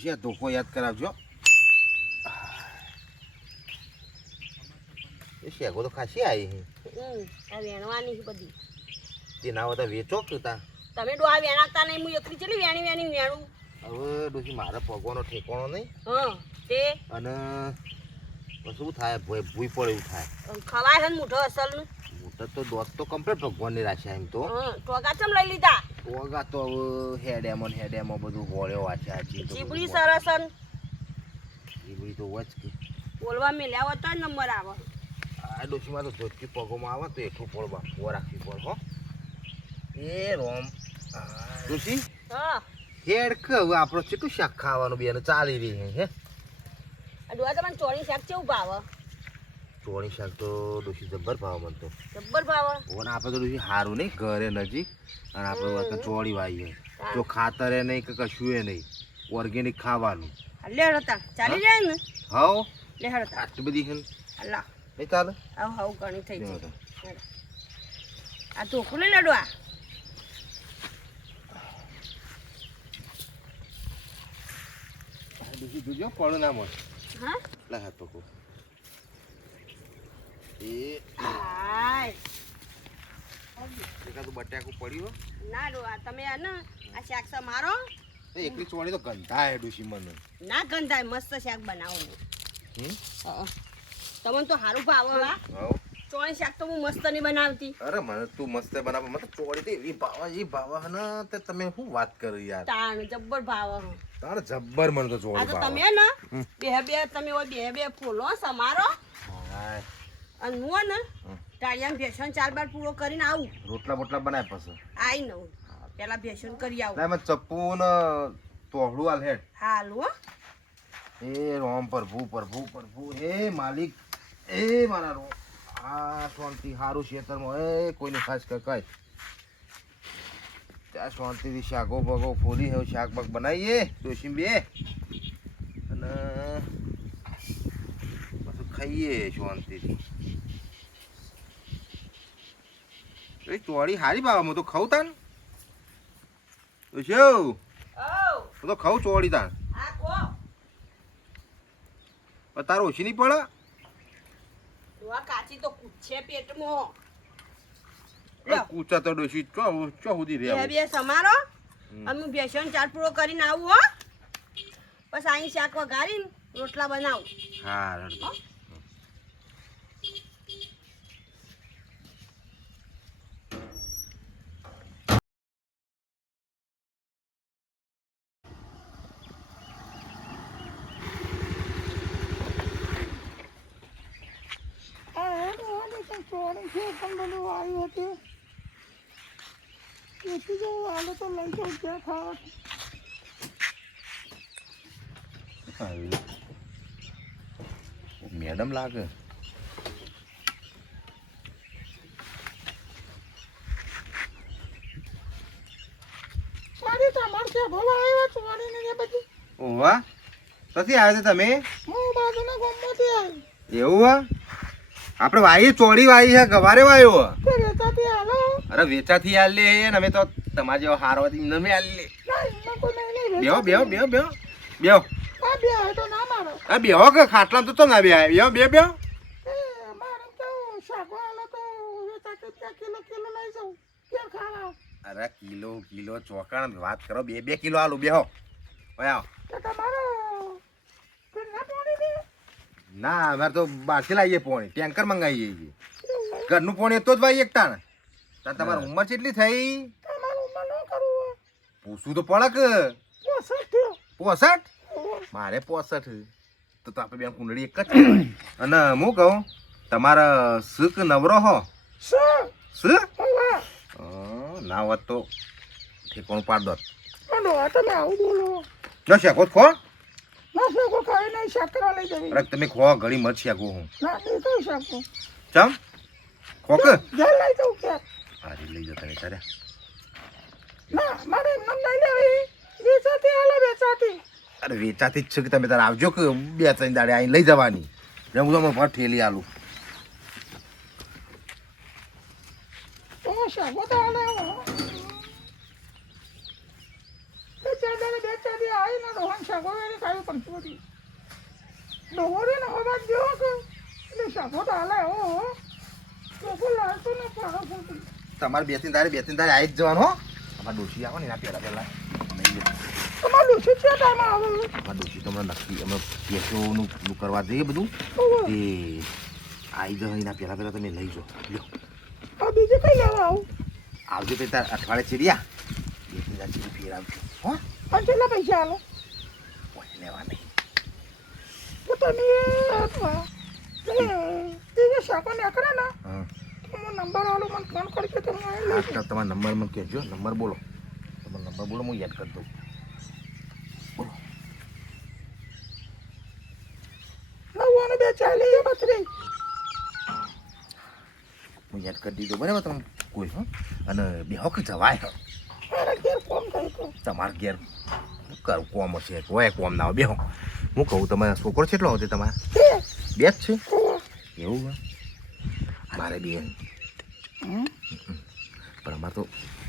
ડોશી આ ધોકો યાદ કરાવજો. એ શેગો તો ખાસી આવી. આ વેણવાની છે બધી. તે ના હોતા વેચો કતા. તમે ડોહા વેણાતા નહીં, હું એકલી ચલી વેણી વેણું. હવે ડોશી મારા પગવાનો ઠેકાણો નહીં. હા તે અને શું થાય ભૂઈ પડે એવું થાય. ખવાય છે ને મૂઠો અસલનું. મોટા તો દોત તો કમ્પ્લીટ ભગવાનની રાખ્યા એમ તો. ટોગા ચમ લઈ લીધા. ટોગા તો હવે હેડેમાં બધું ગોળ્યો વાંચ્યા છે. જીબડી સરસન. જીબડી તો વચ કે બોલવા મેલ્યા હોય તો નંબર આવે. આ ડોશીમાં તો ધોતકી પગોમાં આવે તો એઠું પડવા ઓ રાખવી પડ હો. એ રોમ ડોશી હા હેડ કે હવે આપણો કેટલું શાક ખાવાનું બેન ચાલી રહી હે. આ ડોહા તમને ચોળી શાક કેવું ભાવે? ચોળી શાક તો ડોશી જબ્બર ભાવ મને તો. જબ્બર ભાવે. ઓને આપણે તો ડોશી સારું નહીં ઘરે નજીક અને આપણે ચોળી વાવીએ જો ખાતરે નહીં કે કશું એ નહીં ઓર્ગેનિક ખાવાનું. લે હતા ચાલી જાય ને. હાઉ લે હતા આટલી બધી છે અલ્લાહ નહીં ચાલે. હાઉ હાઉ ઘણી થઈ જાય. આ ધોકું લઈ લડવા. ડોશી જોજો પડું ના મળે. હા લા હાથ પકડો. એ હાય એકાદું બટાકું પડ્યું ના ડોહા તમે આ ને આ શાક સમારો. એકલી ચોળી તો ગંધાય ડોશી મને. ના ગંધાય મસ્ત શાક બનાવો. હમ તમને તો સારું ભાવે. હા હાઉ ચોળી શાક તો હું મસ્ત નહીં બનાવતી. અરે મને તું મસ્ત બનાવ મને ચોળી તો એવી ભાવ ને તે તમે શું વાત કરી યાર. તાણ જબ્બર ભાવે. તારે જબ્બર મને તો આ ચોળી તો ભાવ. તમે ને બે તમે બે ફૂલો સમારો હાય અને હું ને ટાળિયામાં ભેસણ 4 બાર પૂરો કરીને આવું. રોટલા બોટલા બનાય પછી આઈ નવું પેલા ભેસણ કરી આવું. ના મેં ચપ્પુ ને તોહડું હાલ હેડ. હાલ હો એ રોમ પ્રભુ એ માલિક એ મારા રો આ શાંતિ હારું ખેતરમાં એ કોઈને ખાસ કકાય ત્યાં શાંતિથી શાકો બગો ફોલી હવે શાક બાક બનાવીએ ડોશી બે અને પછી ખાઈએ શાંતિથી. એ ચોળી હારી બાવા હું તો ખાઉં તાન ડોશી હું તો ખાઉં ચોળી તાન. આ કો પણ તારો ઓછી નહીં પડે. આ કાચી તો કૂછે પેટમાં. કૂચા તો ડોશી ચો સુધી બે રહ્યા બે સમારો અને હું ભેસણ 4 પૂરો કરીને આવું હો. બસ અહીં શાક વઘારીને રોટલા બનાવું. હા રડો. ચોરી છે પણ બધું આવ્યું હતું તેથી જો હાલો તો લઈ જાઉં ક્યાં ખાવા. મેડમ લાગે મારી તમારે ત્યાં ભવા આવ્યો ચોરી ને બધી. ઓવા કથી આવ્યા હતા તમે? હું બાજુના ગામમાંથી આવી. એવું હા આપણે વાઈ ચોળી વાઈ છે ગવારે વાયો. તો રેતાથી હાલો. અરે વેચાથી હાલ લે ને અમે તો તમારે જેવો હારવાથી નમે હાલ લે. બેહો બેહો બેહો બેહો બેહો. આ બે આવે તો ના મારો. આ બેહો કે ખાટલામાં તો ના બે બેહો બે બેહો. મારે તો શાકો હાલો તો રેતાથી 2 કિલો લઈ જાઉં ક્યાં ખાવા. અરે કિલો ચોકણ વાત કરો 2 કિલો આલુ બેહો. આવો તો તમારો ઘરના પાણી દે. ના અમારે તો બહારથી લાવીએ પાણી ટેન્કર મંગાવીએ છીએ. ઘરનું પાણી તો જ વાઈ એકતા ને. તમારી ઉંમર કેટલી થઈ? તમારું ઉંમર ન કરવું. પૂછવું તો પડે કે 65. 65? મારે 65 તો આપણે બે કુંડળી એક જ કહેવાય. અને હું કહું તમારા સુક નવરો હો ના હોત તો ઠેકાણું પાડ દો. તમે આવું બોલો. જો શેકો ખો ના શાકો ખાઈ નહીં શાક કરવા લઈ જવી. અરે તમે ખો ઘડી મત શેકો હું ના એ કઈ શાકો ચમ ખો કે ઘેર લઈ જાઉં ક્યાં. હારી લઈ જતા ને તારે. ના મારે એમ લઈ લેવી વેચાતી હાલો વેચાતી. અરે વેચાતી જ છે કે તમે તારે આવજો કે 2-3 દાડે આવીને લઈ જવાની. હું તમને પર ઠેલી આલું. તો શાકો તો હાલે. વેચાતી એ આવીને ડોહાને શાકો વેરી ખાવી પડતી બધી ડોહોરે ને હવા જેવો કે એટલે શાકો તો હાલે હો લોકો લાવતો ને પાડો પડતી તમારે બે ત્રણ તારે આવી જ જવાનું હો અમારે ડોશી આવો ને એના પહેલા તમારે ડોશી છે ટાઈમ આવે અમારે ડોશી તો હમણાં નક્કી અમે કેશોનું કરવા જઈએ બધું તે આવી જ એના પહેલા તમે લઈ જાઓ લ્યો આ બીજું કઈ લેવા આવું આવજો તો તાર અઠવાડિયે ચીડિયા બે ત્રણ હજાર ચીડી ફેર આવજો હો અને કેટલા પૈસા આલો કોઈ લેવા નહીં તો તમે એ શાકો ને કરે ને હા હું નંબર આલો મને ફોન કરજો તમે આવી લઈ હા તમારો નંબર મને કહેજો નંબર બોલો તમારો નંબર બોલો હું યાદ કરી દઉં બોલો 99 હું યાદ કરી દીધો બરાબર તમે કોઈ હો અને બે હોક જવાય મારા ઘેર ફોન કર્યો તમારે ઘેર કરું કોમ હશે કોઈ કોમ ના આવે બેહો હું કહું તમારા છોકરો કેટલો હતો તમારે બે જ છે એવું હે મારે બે પણ અમારે તો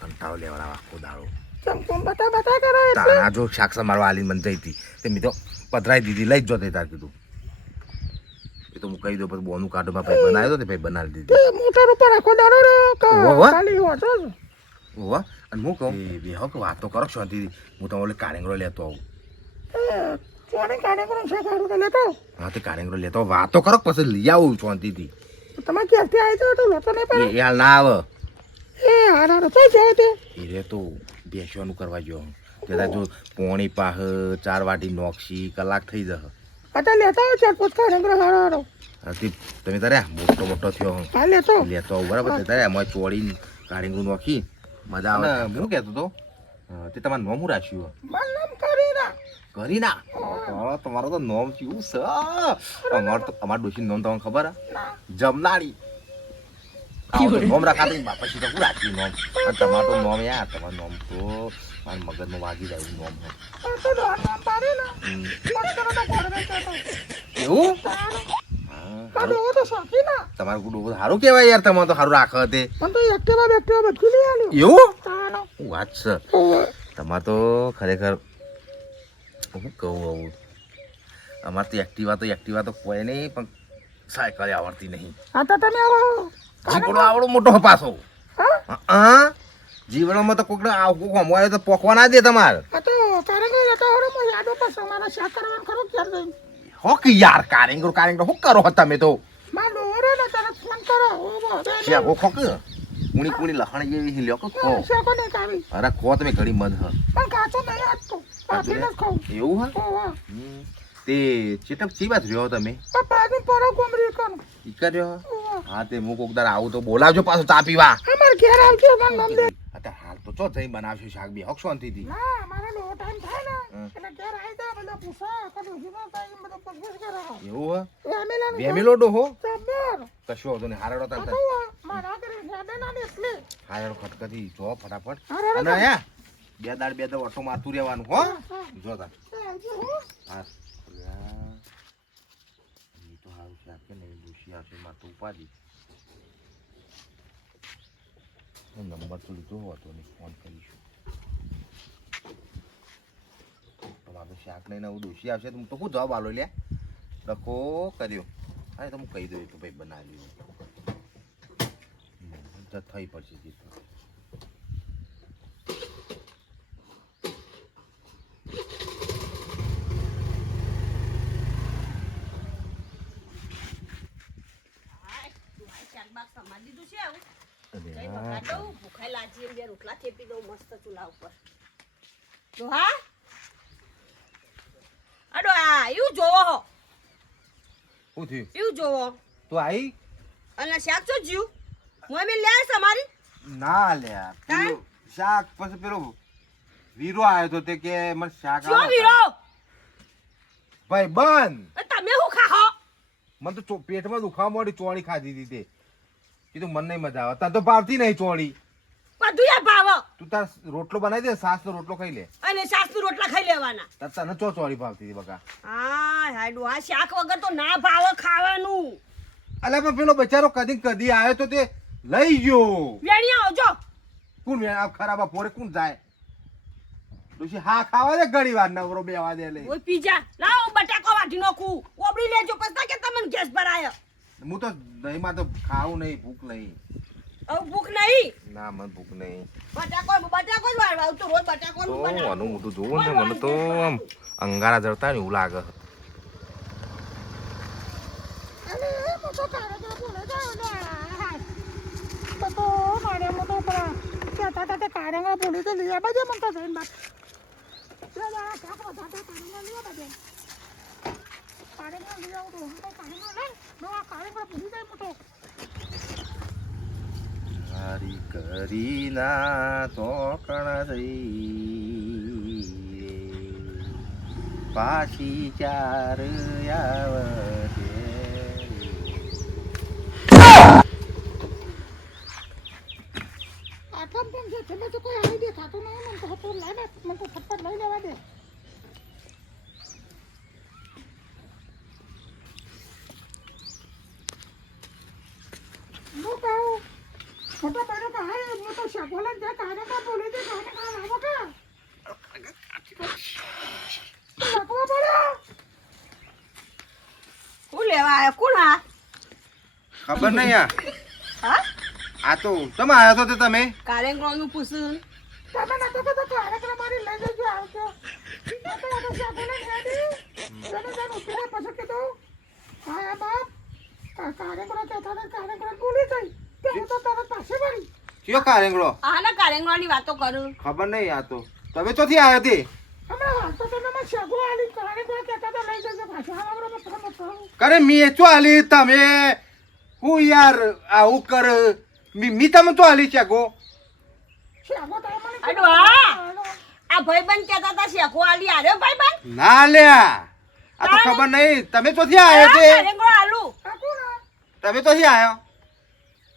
કંટાળો લેવાના આખો દાડો ચમ બતા કરો તારા જો શાક સમારવા આલીને મને જઈ હતી તે મેં તો પધરાઈ દીધી લઈ જ જોતે તાર કીધું એ તો હું કહી દઉં પછી બોનું કાઢવા ભાઈ બનાવ્યો તો તે ભાઈ બનાવી દીધી એ મોટર ઉપર આખો દાડો રે ખાલી હોતો ઓવા અને હું કહું એ બે હો કે વાતો કરો શાંતિથી હું તમારે કારેંગરો લેતો આવું ચોને કાઢે કરો છે કાઢો લેતો હા તે કારેંગરો લેતો વાતો કરો પછી લઈ આવું શાંતિથી તમે ક્યાંથી આવી જાવ તો લોતો નહીં પડે એ હાલ ના આવે એ હારા તો જાય તે એ રે તો બેસવાનું કરવા જો ત્યાં જો પોણી પાહ 4 વાટી નોક્ષી કલાક થઈ જશે અતા લેતા આવો ચાર પાંચ કાઢે હારો હતી તમે તારે મોટો થયો હા લેતો લેતો બરાબર તારે એમાં ચોળી કારેંગરું નોખી મજા આવે હું કહેતો તો તે તમારું નોમ હું રાખ્યું મારું નામ કરીના તમારો તો નોમ કેવું છે અમાર ડોશી નોમ તમને ખબર જમનાડી નોમ રાખાતું પછી તો શું રાખ્યું નોમ અને તમારું તો નોમ યાર તમારું નોમ તો મારા મગજમાં વાગી જાય નોમ તો નામ પાડીના મસ્ત તો કોડવે ચાતો એવું કાડો તો સાકી ના તમારું ગુડું સારું કહેવાય યાર તમારે તો સારું રાખે તે પણ તો એક્ટિવા બધું લઈ આલ્યું એવું તાનો વાત છે તમારે તો ખરેખર હું કહું આવું અમારે તો એક્ટિવા તો કોઈ નહીં પણ સાયકલ આવડતી નહીં હા તો તમે આવો જીવડો આવડો મોટો પાછો હા જીવડોમાં તો કોઈક આવ્યો તો પોકવા ના દે તમારે આ તો કારંગો લેતા હોરો મો યાદો પાછો મારા શાક કરવાનું ખરો ક્યાર જઈ હોક યાર કારેંગરો શું કરો હો તમે તો માં ડોરે ને તને ફોન કરો ઓ બો શેકો ખોક કુણી લખણ જેવી લ્યો કો શાકો ને કાવી અરે ખો તમે ઘડી મધ હ પણ કાચો નહીં આતો પાછી ન ખાવ એવું ઓ વાહ તે ચેટક ચી વાત રહ્યો તમે પાછી પરો કોમરી કન ઈ કર્યો હા તે હું કોક દાર આવું તો બોલાવજો પાછો ચા પીવા અમાર ઘેર આવજો મન મમ દે અત્યારે હાલ તો ચો જઈ બનાવશું શાક બી હોક શાંતિથી ના મારા લો ટાઈમ થાય ને એટલે ઘેર આવી જા બધા પૂછા કદું જીનો ટાઈમ બધો પૂછ કરે એવું એ અમેલા હે બેમેલો ડોહો સબર કશો હતો ને હારડો તાર તો મારા ઘરે હેડે ના ને એટલે હારડો ખટકતી જો ફટાફટ હારડો અને આયા બે દાડ ઓટો મારતું રહેવાનું હો જો તાર હા એ તો હારું છે આપે ને દોશી આપે મારતું ઉપાડી નંબર તો લીધો હતો ને ફોન કરીશું તમારું શાક લઈને આવું દોશી આવશે તો હું તો શું જવાબ આલો લે લખો કર્યો હા તો હું કહી દઉં તો ભાઈ બનાવી થઈ પડશે જીત ભૂખાઈ લાજી બે રોટલા થેપી દઉં મસ્ત ચૂલા ઉપર ડોહા અડો આ એવું જોવો હો શું થયું એવું જોવો તો આઈ અને શાક તો જ્યું હું અમે લે તમારી ના લે પેલું શાક પછી પેલો વીરો આવ્યો તો તે કે મને શાક જો વીરો ભાઈ બંધ તમે શું ખાહો મને તો પેટમાં દુખાવા મોડી ચોળી ખાધી હતી તે કીધું મને નહીં મજા આવે તાર તો ભાવતી નહીં ચોળી બધું યાર ભાવ તું તાર રોટલો બનાવી દે સાસ નો રોટલો ખાઈ લે અને સાસુ રોટલા ખાઈ લેવાના તાર તને ચો ચોળી ભાવતી હતી બકા હા હાય ડોહા શાક વગર તો ના ભાવ ખાવાનું અલ્યા પણ પેલો બચારો કદી આવ્યો તો તે લઈ ગયો વેણી આવજો કોણ આ ખરાબ પોરે કોણ જાય ડોશી હા ખાવા દે ઘણી વાર નવરો બેવા દે લે ઓય પીજા લાવ બટાકો વાટી નાખું ઓબડી લેજો પછી કે તમને ગેસ ભરાય હું તો દહીં માં તો ખાવું નહીં ભૂખ નહીં હવે ભૂખ નહીં ના મને ભૂખ નહીં બટાકો જ વાળવા તો રોજ બટાકો તો નું બનાવું આનું મોટું જોવું ને મને તો આમ અંગારા જડતા ને એવું લાગે અરે મોટો કાર્યક્રમ બોલે જાવ ને તો મારે મોટો પડા કહેતા હતા કે કાર્યક્રમ બોલી તો લઈ આવજે મને તો જઈને બાપ કાર્યક્રમ લઈ આવજે કાર્યક્રમ લઈ આવું તો કાર્યક્રમ લઈ કાર્યક્રમ ભૂલી જાય મોટો મારી કરીના તોકણા થઈ પાછી ચાર આવશે આટલા પણ છે તમે તો કોઈ આવી દેખાતું નહીં મને તો લઈ લે મને તો ફટફટ લઈ લેવા દે હું કહું મોટા બહેનો કહે હું તો શકોલા જે કાર્યક્રમ બોલી હતી કાર્યક્રમ આવો કે લખવા પડ્યો હું લેવા આયો કોણ આ ખબર નહીં હા આ તો તમે આવ્યા છો તે તમે કાર્યક્રમ નું પૂછું તમે નતો કહેતો કાર્યક્રમ મારી લઈ જજો આવજો તો શકોલા રેડી તેને જાણ ઉતરે પછી કીધું હા બાપ કાર્યક્રમ કહેતા હતા કાર્યક્રમ બોલી જઈ તે હું તો તરત પાસે વળી કયો કારેંગડો આના કાર્યક્રમ ની વાતો કરું ખબર નહીં આ તો તમે ચોથી આવ્યા તે હમણાં વાત તો તમે શગો આલી કાર્યક્રમ કહેતા હતા લઈ જજો પાછા આવડો મત કરે મી ચો આલી તમે હું યાર આવું કર મી તમે તો આલી ચાગો શગો તો મને અડો આ ભાઈબંધ કહેતા હતા શેખો આલી આરે ભાઈબંધ ના લ્યા આ તો ખબર નહીં તમે ચોથી આવ્યા તે કાર્યક્રમ આલુ તમે ચોથી આવ્યો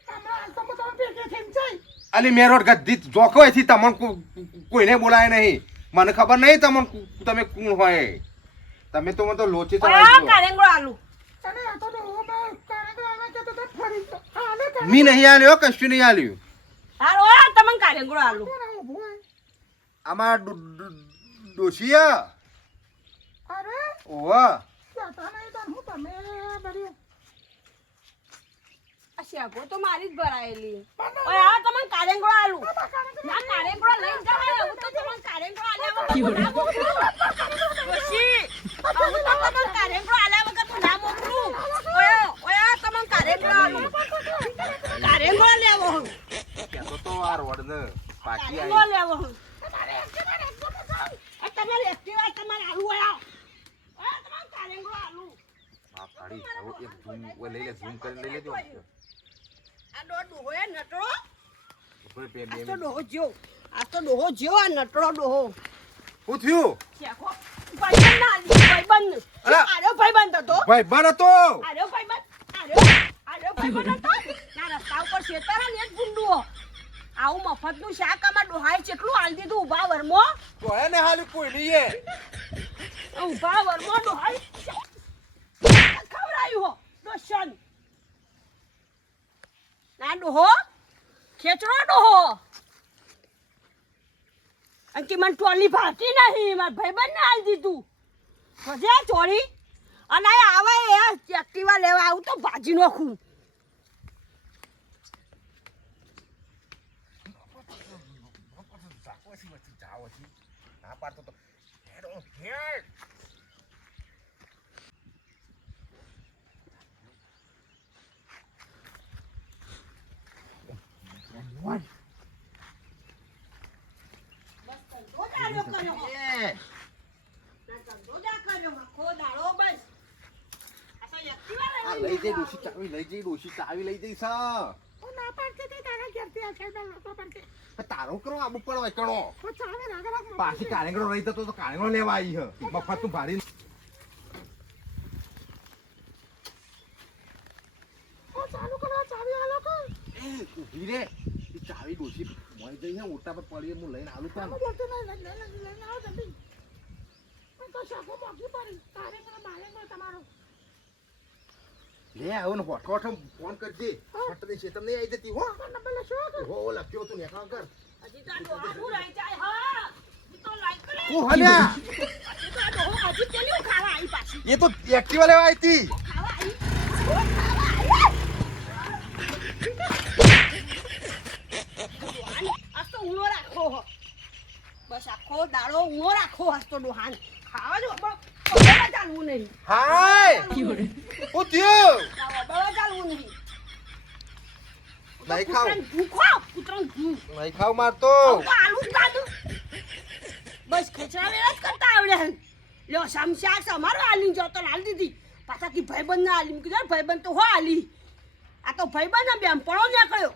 હમણાં તો તમે ભેગે થઈને જઈ અલી મેરોડ ગદ્દી જોખો એથી તમને કોઈને બોલાય નહીં મને ખબર નહીં તમને તમે કોણ હોય તમે તો મને તો લોચી ચડાવી દો કાર્યક્રમ આલુ અને આ તો હું કાર્યક્રમ આવે કે તો ફરી આને મી નહીં આલ્યો કશું નહીં આલ્યું હારો તમને કાર્યક્રમ આલુ કાર્યક્રમ ભોય આમાં ડોશિયા અરે ઓવા જાતા નહીં તો હું તમે બરી આ શેખો તો મારી જ ભરાયેલી ઓય આ તમને કાર્યક્રમ આલુ ના કાર્યક્રમ લઈ જવાય હું તો તમને કાર્યક્રમ આલ્યા વગર ના મોકલું ડોશી હું તો તમને કાર્યક્રમ આલ્યા વગર તો ના મોકલું ઓય તમને કાર્યક્રમ આલુ કાર્યક્રમ લેવો હું કેતો તો આ રોડ ને પાકી કાર્યક્રમ આવી લેવો હું આ તમારી એક્ટિવા તમારે આલુ આયા ઓય તમને કાર્યક્રમ આલુ આ કાઢી હવે એક ઝૂમ લઈ લે ઝૂમ કરી લઈ લેજો આ ડોહો એ નટરો ઉપર પે આ તો ડોહો જ્યો આ તો ડોહો જ્યો આ નટરો ડોહો શું થયું શેખો ભાઈબંધ ના ભાઈબંધ અલા! આર્યો ભાઈબંધ હતો ભાઈ બન હતો આર્યો ભાઈબંધ હતો ના રસ્તા ઉપર શેતારા ને જ ગુંડુઓ આવું મફતનું શાક આમાં ડોહાએ કેટલું હાલ દીધું ઉભા વર્મો તો હે ને હાલી કોઈ નહીં ઉભા વર્મો ડોહાએ ખવડાયું હો દોશન ના ડોહો ખેચરો ડોહો અંકી મને ટોલી ભાતી નહીં મારા ભાઈબંધ ને હાલ દીધું હજે ચોરી અને આવે એ એક્ટિવા લેવા આવું તો ભાજી નાખું ના પાડતો તો હેડ ઓન હેડ લઈ જઈ ડોશી ચાવી લઈ જઈ સા હું ના પાડતી હતી તારા ઘેરથી આ સાઈડ લોકો પડતી તારો કરો આબુ પડો કણો હું ચાલે રાગડા પાછી કારેંગડો રહી જતો તો કારેંગડો લેવા આવી હ મફત તું ભારી હું ચાલુ કરવા ચાવી આ લોકો એ ઉભી રે ઈ ચાવી ડોશી મોઈ જઈ હે ઓટા પર પડી હું લઈને આલું તાન હું બોલતો નહીં લઈને આવો જલ્દી હું તો શાકો મોકી પડી કાર્યક્રમ તમારો લે આવો ને હોટકોટ ફોન કરજે ફટને છે તમને આવી જતી હો નંબર લખો હો લખ્યો તું નેકા કર હજી તો આ ડોહા હું રહી જાય હા ઈ તો લાઈક તું હલ્યા તો આ ડોહો હજી કેલી ખાવા આવી પાછી એ તો એક્ટિવા લેવા આવી હતી ખાવા આવી ખાવા આવી આ તો ઊંડો રાખો હો. બસ આખો દાડો ઊંડો રાખો આજ તો ડોહાન ખાવા જો બળવા ચાલવું નહીં હાય હું થયું બળવા ચાલવું નહીં નહીં ખાવ ભૂખો કૂતરાને ભૂખ નહીં ખાવ મારતો તો આલુ જ કાઢું બસ ખેંચવા વેળા જ કરતા આવડે હે લ્યો સમસ્યા સમારો આલી જો તો લાલ દીધી પાછા કી ભાઈબંધ ના આલી કીધું ભાઈબંધ તો હો આલી આ તો ભાઈબંધ ના બેમ પડો નીકળ્યો